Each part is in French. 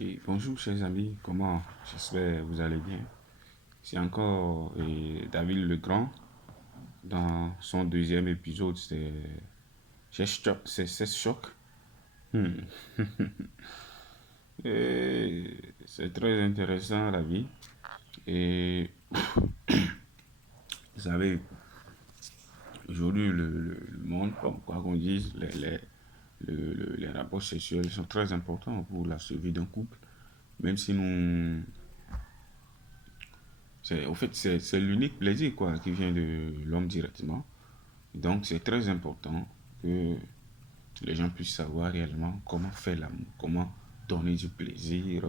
Ok, bonjour chers amis, comment j'espère que vous allez bien. C'est encore David Legrand dans son deuxième épisode, c'est choc. Hmm. Et c'est très intéressant la vie. Et vous savez, aujourd'hui le monde, bon, quoi qu'on dise, les rapports sexuels sont très importants pour la survie d'un couple. Même si nous, au fait, c'est l'unique plaisir quoi, qui vient de l'homme directement. Donc, c'est très important que les gens puissent savoir réellement comment faire l'amour, comment donner du plaisir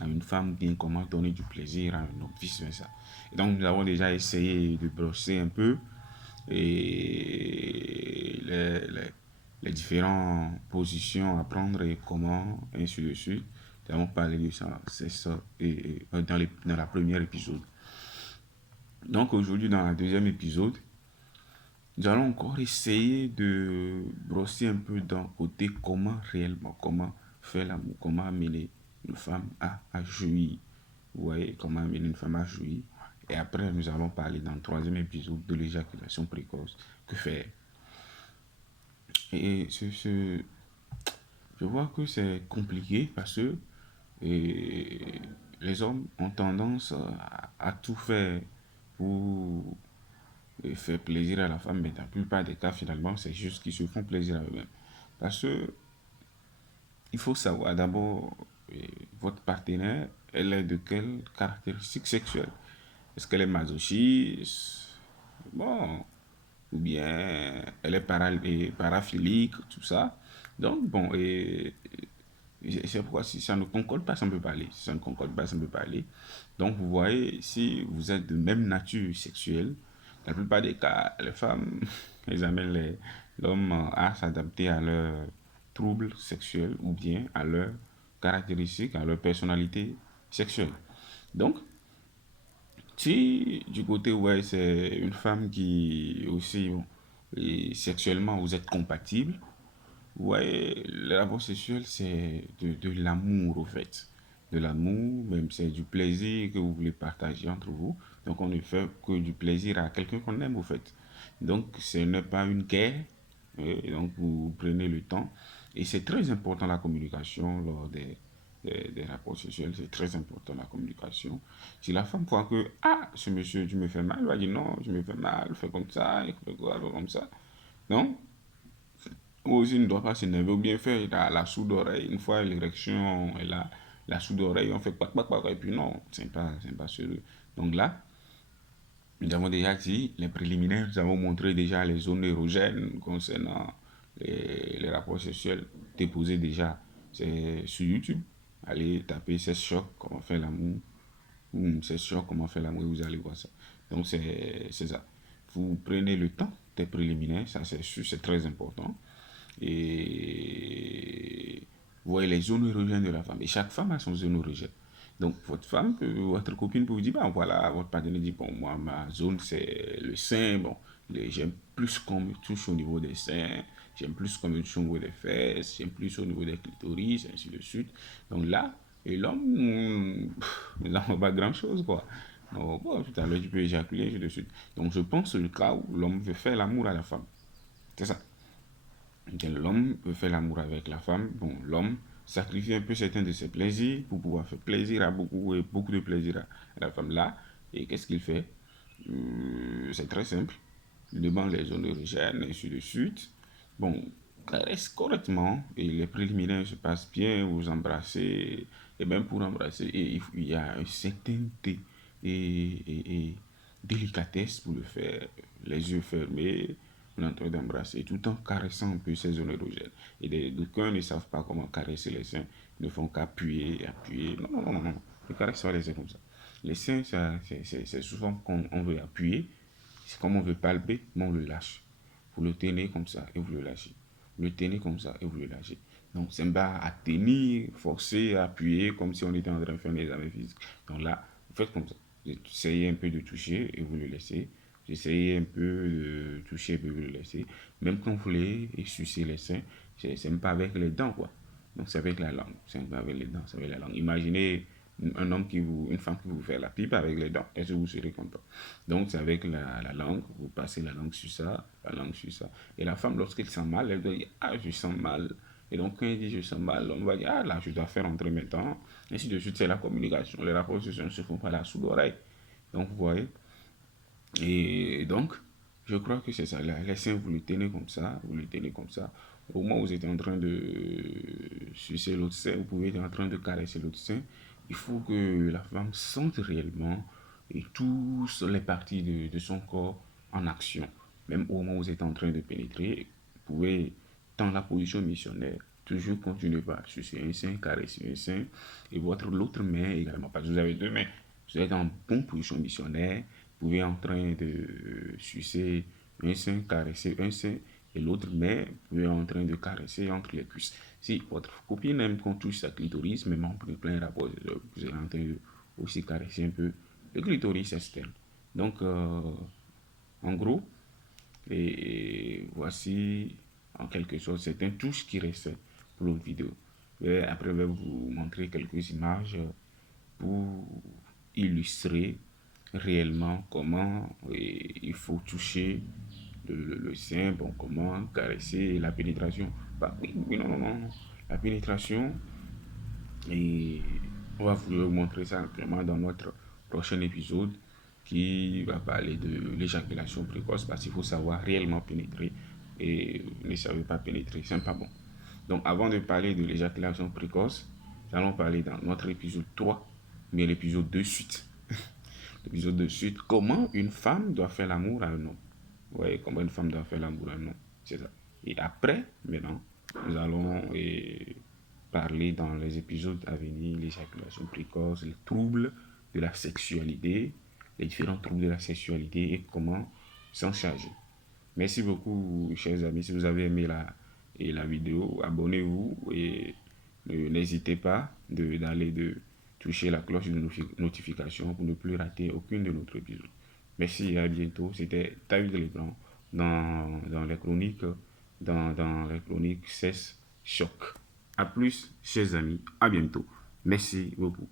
à une femme, bien comment donner du plaisir à un homme, vice-versa. Et donc, nous avons déjà essayé de brosser un peu et les différentes positions à prendre et comment, ainsi de suite. Nous avons parlé de ça, c'est ça, dans la première épisode. Donc, aujourd'hui, dans le deuxième épisode, nous allons encore essayer de brosser un peu d'un côté comment réellement, comment faire l'amour, comment amener une femme à jouir. Vous voyez, comment amener une femme à jouir. Et après, nous allons parler dans le troisième épisode de l'éjaculation précoce. Que faire? Et je vois que c'est compliqué parce que et, les hommes ont tendance à tout faire pour faire plaisir à la femme, mais dans la plupart des cas, finalement, c'est juste qu'ils se font plaisir à eux-mêmes. Parce que il faut savoir d'abord, votre partenaire, elle est de quelle caractéristique sexuelle? Est-ce qu'elle est masochiste? Bon, ou bien elle est paraphilique, tout ça. Donc, bon, et c'est pourquoi si ça ne concorde pas, ça ne peut pas aller. Si ça ne concorde pas, ça ne peut pas aller. Donc, vous voyez, si vous êtes de même nature sexuelle, dans la plupart des cas, les femmes, elles amènent l'homme à s'adapter à leurs troubles sexuels ou bien à leurs caractéristiques, à leur personnalité sexuelle. Donc, si du côté, ouais, c'est une femme qui aussi, bon, et sexuellement, vous êtes compatible, ouais, le rapport sexuel, c'est de l'amour, au fait. De l'amour, même c'est du plaisir que vous voulez partager entre vous. Donc, on ne fait que du plaisir à quelqu'un qu'on aime, au fait. Donc, ce n'est pas une guerre. Et donc, vous prenez le temps. Et c'est très important la communication lors des rapports sexuels. C'est très important la communication. Si la femme voit que, ah, ce monsieur, tu me fais mal, elle va dire non, tu me fais mal, fais comme ça, fais quoi, fais comme ça. Non, ou aussi ne doit pas s'énerver ou bien faire la soude d'oreille. Une fois l'érection et la soude d'oreille, on fait pac, pac, pac, et puis non, c'est pas sérieux. Donc là, nous avons déjà dit les préliminaires, nous avons montré déjà les zones érogènes concernant les rapports sexuels déposés déjà sur YouTube. Allez taper 16 chocs, comment faire l'amour, ou 16 chocs, comment faire l'amour, et vous allez voir ça. Donc c'est ça. Vous prenez le temps des préliminaires, ça c'est très important. Et vous voyez les zones érogènes de la femme. Et chaque femme a son zone érogène. Donc, votre copine peut vous dire, ben voilà, votre partenaire dit, bon, moi, ma zone, c'est le sein. Bon, j'aime plus qu'on me touche au niveau des seins, j'aime plus qu'on me touche au niveau des fesses, j'aime plus au niveau des clitoris, ainsi de suite. Donc là, et l'homme, nous n'avons pas grand-chose, quoi. Donc, bon, tout à l'heure, tu peux éjaculer, ainsi de suite. Donc, je pense le cas où l'homme veut faire l'amour à la femme. C'est ça. L'homme peut faire l'amour avec la femme. Bon, l'homme sacrifie un peu certains de ses plaisirs pour pouvoir faire plaisir à beaucoup et beaucoup de plaisir à la femme là. Et qu'est-ce qu'il fait? C'est très simple. Il demande les zones érogènes et ainsi de suite. Bon, caresse correctement et les préliminaires se passent bien, vous embrassez. Et même pour embrasser, il y a un certain et délicatesse pour le faire, les yeux fermés, on est en train d'embrasser, tout en caressant un peu ces zones érogènes. Et d'aucuns ne savent pas comment caresser les seins, ils ne font qu'appuyer, appuyer. Non, non, non, non, non. Ne caresse pas les seins comme ça. Les seins, c'est souvent quand on veut appuyer, c'est comme on veut palper, mais on le lâche. Vous le tenez comme ça et vous le lâchez. Vous le tenez comme ça et vous le lâchez. Donc, c'est pas à tenir, forcer, appuyer, comme si on était en train de faire des examens physiques. Donc là, vous faites comme ça. Vous essayez un peu de toucher et vous le laissez. Vous essayez un peu de toucher et vous le laissez. Même quand vous voulez sucer les seins, c'est même pas avec les dents, quoi. Donc c'est avec la langue, c'est avec les dents, c'est avec la langue. Imaginez une femme qui vous fait la pipe avec les dents. Est-ce que vous serez content? Donc c'est avec la langue, vous passez la langue sur ça, la langue sur ça. Et la femme, lorsqu'elle sent mal, elle doit dire, ah, je sens mal. Et donc quand elle dit je sens mal, on va dire, ah là, je dois faire entrer mes dents. Ainsi de suite, c'est la communication. Les rapports ne se font pas là sous l'oreille. Donc vous voyez. Et donc, je crois que c'est ça. Les seins, vous le tenez comme ça, vous le tenez comme ça. Au moment où vous êtes en train de sucer l'autre sein, vous pouvez être en train de caresser l'autre sein. Il faut que la femme sente réellement et toutes les parties de son corps en action. Même au moment où vous êtes en train de pénétrer, vous pouvez, dans la position missionnaire, toujours continuer par sucer un sein, caresser un sein, et votre l'autre main également, parce que vous avez deux mains. Vous êtes en bonne position missionnaire, vous pouvez en train de sucer un sein, caresser un sein, et l'autre main, vous pouvez en train de caresser entre les cuisses. Si votre copine aime qu'on touche sa clitoris, même en plein rapport, vous êtes en train de aussi caresser un peu le clitoris externe. Donc, en gros, et voici en quelque sorte, c'est un tout ce qui reste pour l'autre vidéo. Et après, je vais vous montrer quelques images pour illustrer réellement comment il faut toucher le sein, bon, comment caresser la pénétration. Bah, oui, oui, non, non, non, non. La pénétration, et on va vous montrer ça vraiment dans notre prochain épisode qui va parler de l'éjaculation précoce parce qu'il faut savoir réellement pénétrer et ne savez pas pénétrer, c'est pas bon. Donc avant de parler de l'éjaculation précoce, nous allons parler dans notre épisode 3, mais l'épisode de suite. L'épisode de suite, comment une femme doit faire l'amour à un homme. Vous voyez, comment une femme doit faire l'amour à un homme. C'est ça. Et après, maintenant, nous allons parler dans les épisodes à venir, l'éjaculation précoce, les troubles de la sexualité, les différents troubles de la sexualité et comment s'en charger. Merci beaucoup, chers amis. Si vous avez aimé la vidéo, abonnez-vous et n'hésitez pas d'aller de toucher la cloche de notification pour ne plus rater aucune de notre épisode. Merci et à bientôt. C'était David Leblanc dans les chroniques dans les chroniques Cesse Choc. A plus, chers amis. À bientôt. Merci beaucoup.